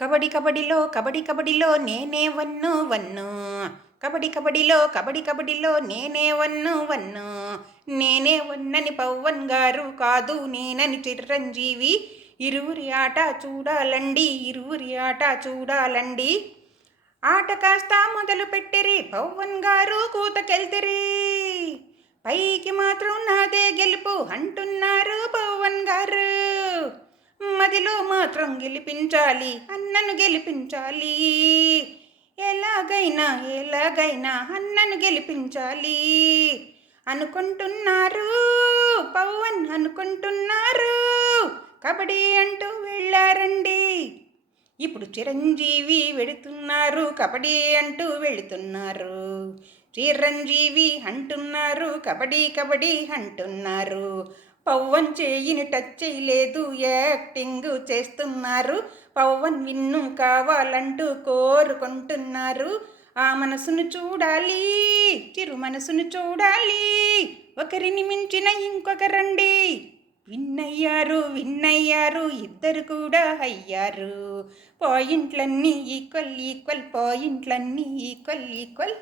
కబడి కబడిలో కబడి కబడిలో నేనే వన్ను వన్ను. కబడి కబడిలో నేనే వన్ను వన్ను. నేనే వన్నని పవన్ గారు కాదు నేనని చిరంజీవి. ఇరువురి ఆట చూడాలండి, ఇరువురి ఆట చూడాలండి. ఆట కాస్త మొదలు పెట్టిరి, పవన్ గారు కూతకెళ్తిరి. పైకి మాత్రం నాదే గెలుపు అంటున్నారు పవన్ గారు. మదిలో మాత్రం గెలిపించాలి, అన్నను గెలిపించాలి. ఎలాగైనా ఎలాగైనా అన్నను గెలిపించాలి అనుకుంటున్నారు పవన్, అనుకుంటున్నారు. కబడ్డీ అంటూ వెళ్ళారండి. ఇప్పుడు చిరంజీవి వెళుతున్నారు, కబడ్డీ అంటూ వెళుతున్నారు. చిరంజీవి అంటున్నారు, కబడ్డీ కబడ్డీ అంటున్నారు. పవన్ చేయిని టచ్ చేయలేదు, యాక్టింగ్ చేస్తున్నారు. పవన్ విన్ను కావాలంటూ కోరుకుంటున్నారు. ఆ మనసును చూడాలి, చిరు మనసును చూడాలి. ఒకరిని మించిన ఇంకొకరండి. విన్నయ్యారు విన్నయ్యారు, ఇద్దరు కూడా అయ్యారు. పాయింట్లన్నీ ఈక్వల్ ఈక్వల్, పాయింట్లన్నీ ఈక్వల్ ఈక్వల్.